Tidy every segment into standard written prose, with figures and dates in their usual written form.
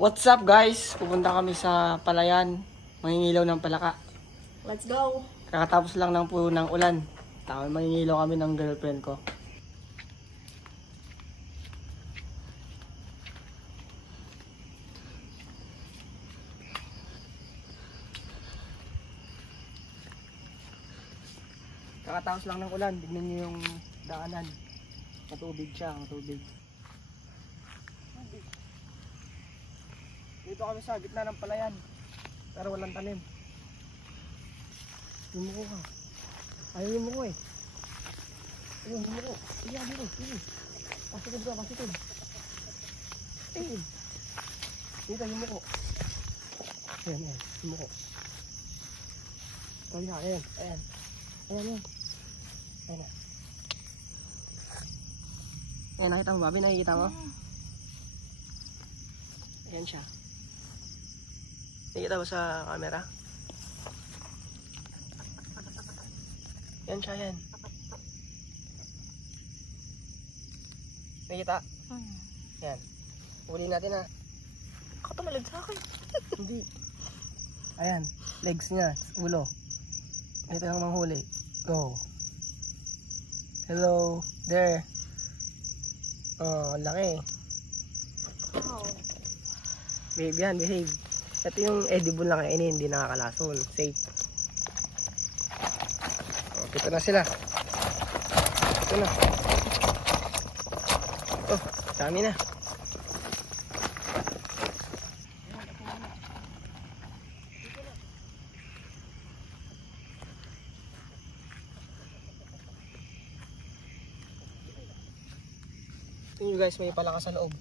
What's up guys? Pupunta kami sa Palayan, mangingilaw ng palaka. Let's go! Kakatapos lang ng puno ng ulan. Mangingilaw kami ng girlfriend ko. Kakatapos lang ng ulan, tignan nyo yung daanan. Matubig siya, matubig. Dito kami sa gitna ng palayan, pero walang tanim. Yumuko ka. Ayaw yumuko eh. Ayaw yumuko. Iya, dito, dito. Pasikid ka, pasikid. Pasikid. Dito, yumuko. Ayan, ayan, yumuko. Tali ka, ayan, ayan. Ayan, ayan. Ayan na. Ayan, nakita mo, Bobby? Nakikita mo? Ayan siya. Nakikita mo sa camera? Yan siya, yan. Nakikita? Yan. Huli natin ha. Ako tumalad sa akin. Hindi. Ayan. Legs niya. Ulo. Ito lang manghuli. Go. Hello. There. Oh, laki. Wow. Behave yan, behave. Ito yung edible na kainin, hindi nakakalason. Safe. Oh, ito na sila. Ito na. Oh, dami na. Tingnan nyo guys, may palaka sa loob.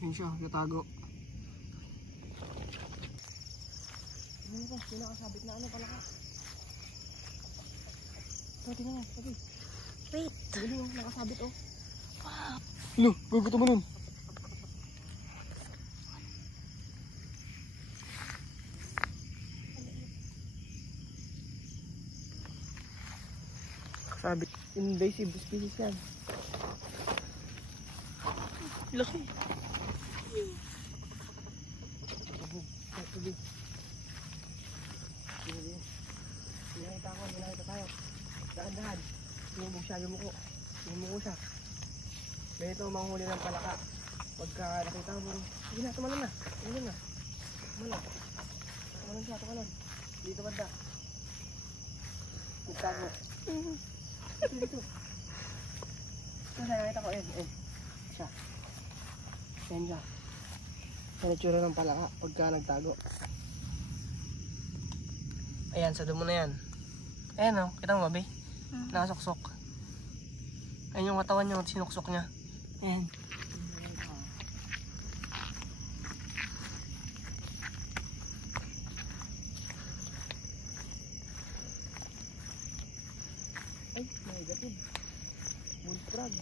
Yun siya, natago. Ano ba? Yung nakasabit na ano palaka. Ito, tingnan mo, sabi. Wait. Galing yung nakasabit oh. Wow. Lo, guguto mo nun. Nakasabit. Invasive species yan. Laki. Ginakita tayo. Dahan-dahan. Yumuko siya, yumuko. Yumuko siya. Ganito manghuli ng palaka. Pagka nakita mo, sige na, tumalon na. Tumalon na. Tumalon. Tumalon siya, tumalon. Dito banda. Magtago. Dito, dito. Ito siya, nakita ko. Siya. Yan siya. Yan itsura ng palaka pagka nagtago. Ayan, sa dumo na yan. Ayan o, kita mo ba? Nakasuksok. Ayan yung katawan niya, sinuksok niya. Ayan. Ay, negative. Bullfrog.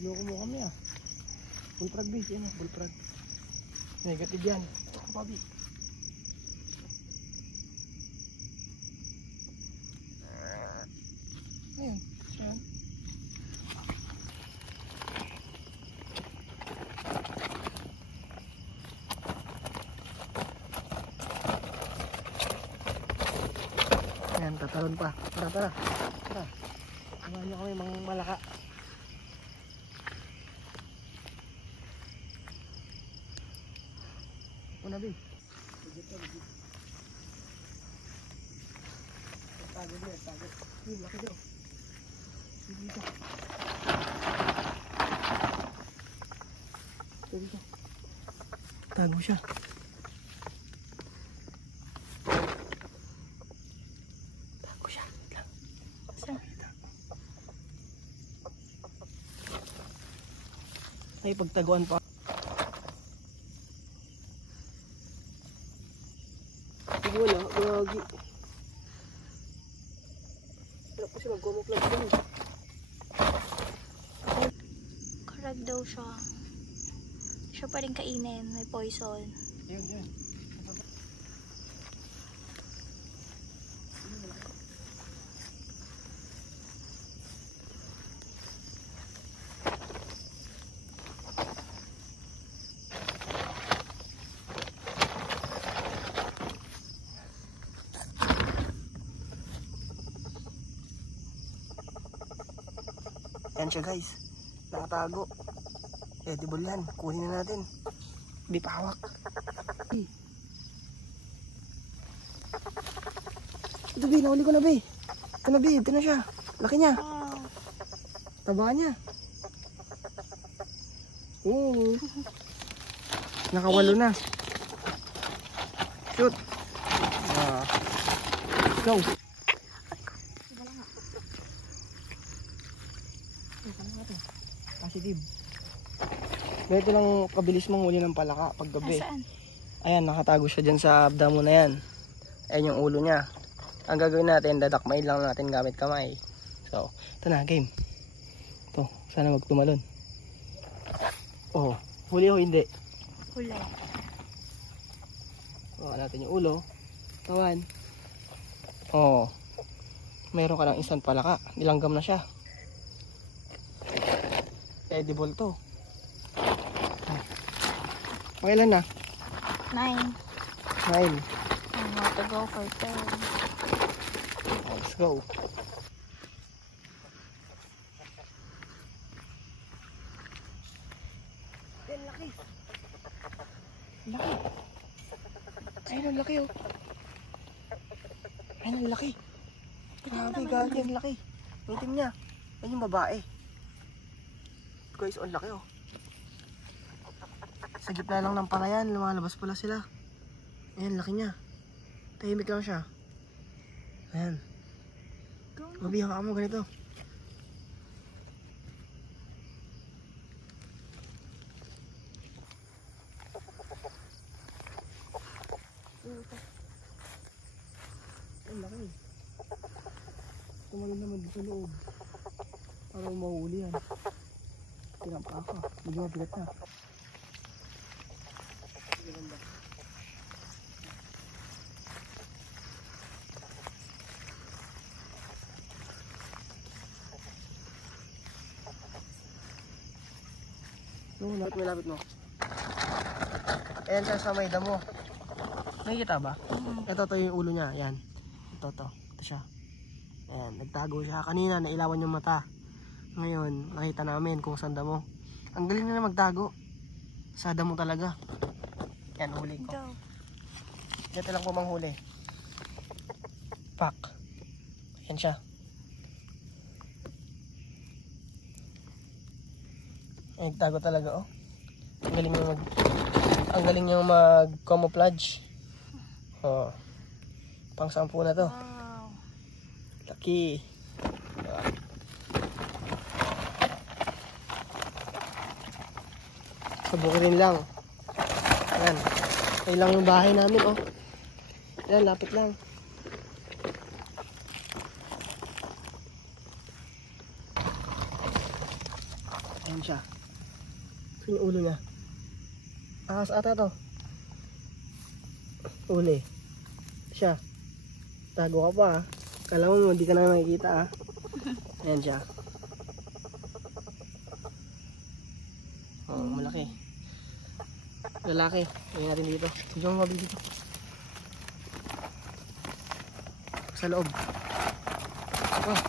Iloko mo kami ah. Bullfrog base, yan ah, bullfrog. Negative yan. Ito ko, Bobby. Ayan, siya. Ayan, tatalon pa. Tara, tara. Tara. Samahan niyo kami mga malaka. Una, Bi. Legit ka, legit. Tago din, tago. Yun, laki daw. Dito. Dito. Tago siya. Tago siya. Wait lang. Saan? Ay, pagtaguan pa. Wala, gagi. Hirap kasi mag-camouflage din. Karag daw siya. Siya pa rin kainin. May poison. Yun, yun. Ayan siya guys. Nakatago. Edible yan. Kunin na natin. Bipawak. Ito Bi, nahuli ko na Bi. Ito na Bi, ito na siya. Laki niya. Wow. Taba niya. Oo. Nakawalo na. Shoot. Go. Positive. Ganito lang kabilis mong huli ng palaka pag gabi. Nasaan? Ayan, nakatago siya dyan sa abdamo na yan. Ayan yung ulo niya. Ang gagawin natin, dadakmain lang natin gamit kamay. So, ito na, game. Ito, sana magtumalon. Oh, huli o hindi? Huli. Oh, natin yung ulo. Tawan. Oh, mayroon ka ng instant palaka. Nilanggam na siya. Edible to. Pakailan na? 9. 9. I want to go for 10. Let's go. Yan, laki. Laki. Ayun ang laki oh. Ayun ang laki. Grabe, galing ang laki. Ang itim niya. Ayun yung babae. Guys, ang laki oh. Sa gitna lang ng palayan, lumalabas pala sila. Ayan, laki niya. Tahimik lang siya. Ayan. Mabi, hawakan mo ganito. Ang laki. Tumalon naman dito loob. Para mahuli yan. Tinampa ka. Medyo mabigat na. No, lapit mo. Ayan siya sa may damo. Nakikita ba? Ito yung ulo niya. Ayan. Ito. Ito siya. Ayan. Nagtago siya. Kanina nailawan yung mata. Ngayon, nakita namin kung saan damo. Ang galing na magtago. Sa damo talaga. Yan, huli ko. Dito lang po manghuli. Pak. Ayan siya. Ay, nagtago talaga oh. Ang galing niyang mag-camouflage. Oh. Pang 10 na to. Wow. Laki. Subukin lang. Ayan. Ay lang yung bahay namin oh. Ayan, lapit lang. Ayan siya. Ito yung ulo niya. Ahas ata to. Uli. Siya. Tago ka pa ah. Kala mo hindi ka na makikita ah. Ayan siya. Oh, malaki. Lalaki. Lagyan natin dito. Medyo mabili dito. Sa loob. Oh.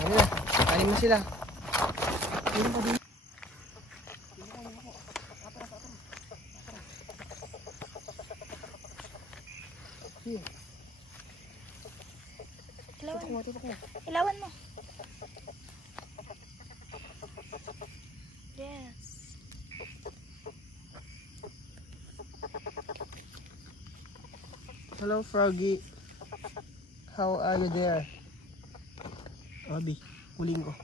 Ayan na. Anim na sila. Ayan pa dito. Ilawan mo. Tutok mo. Ilawan mo. Yes. Hello Froggy. How are you there? Abi, huling ko.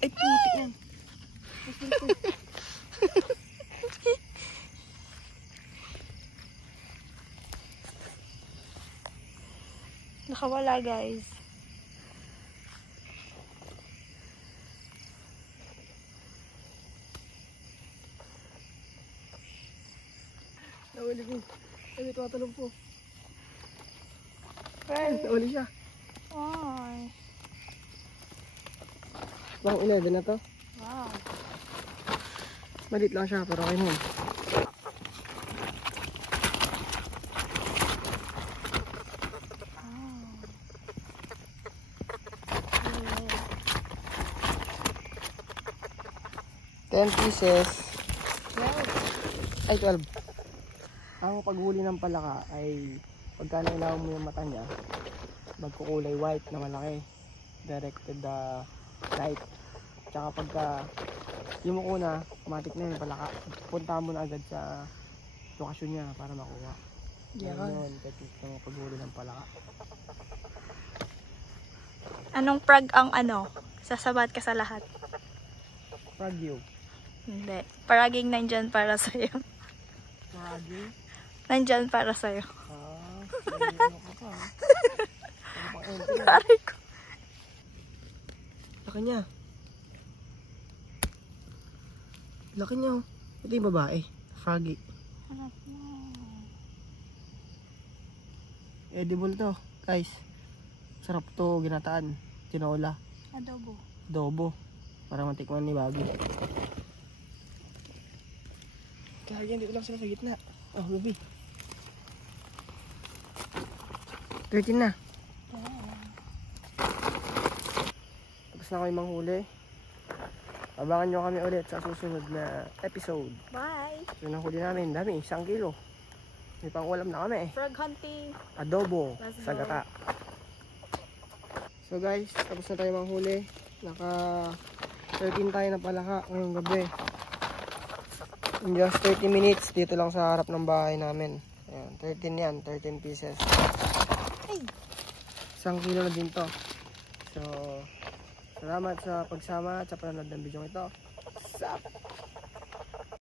Ay, putik yan. Nakawala guys. Nawali ko. Ay, tumatalong po. Right. Nawali siya. Ay. Pang 11 na to. Wow. Malit lang siya, pero okay na yun. 10 pieces. Ay, 12. Ang paghuli ng palaka ay pagka nailawan mo yung mata niya, magkukulay white na malaki. Directed the light. Tsaka pagka yung muko na, automatic na yung palaka. Punta mo na agad sa lokasyon niya para makuha. Yun, technique ng paghuli ng palaka. Anong prag ang sasabat ka sa lahat? Frog you. Hindi. Paraging nandyan para sa'yo. Froggy? Nandyan para sa'yo. Ano ka pa? Ano pang entry? Aray ko. Laki niya. Laki niya. Ito yung babae. Froggy. Edible to, guys. Sarap to, ginataan. Tinola. Adobo. Adobo. Para matikman ni Bobby. Kaya yan, dito lang sila sa gitna. Oh, Bobby. 13 na. Tapos na kami manghuli. Abangan nyo kami ulit sa susunod na episode. Bye! Yun ang huli namin. Dami, 1 kilo. May pang ulam na kami. Frog hunting. Adobo Let's sa go. gata. So guys, tapos na tayo manghuli. Naka 13 tayo na palaka ngayong gabi. In just 30 minutes dito lang sa harap ng bahay namin. Ayan, 13 yan, 13 pieces. Hey. 1 kilo na din to. So, salamat sa pagsama at sa panonood ng video ito. Sup!